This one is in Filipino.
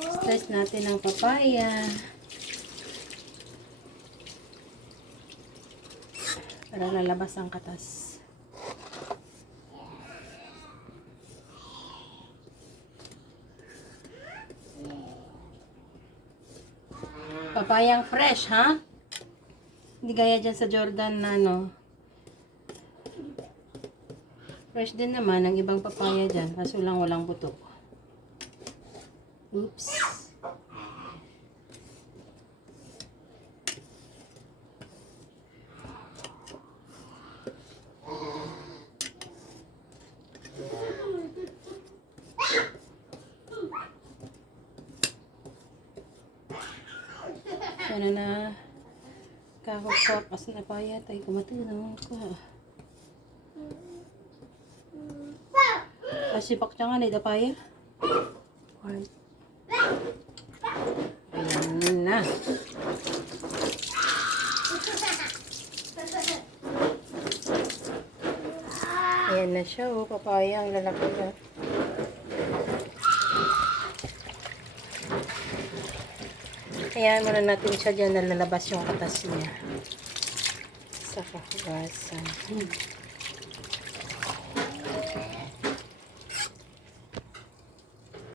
Slice natin ang papaya. Para lalabas ang katas. Papayang fresh, ha? Hindi gaya dyan sa Jordan na ano. Fresh din naman ang ibang papaya dyan. Kaso lang walang buto. Oops. Sana na kakukok as na payat ay kumatulong ko. Asipak siya nga na idapaya. Right. Ayan na. Ayan na siya, oh, papaya, ang lalaki na. Ayan, muna natin siya dyan na lalabas yung katas niya. Sa kahugasan. Hmm.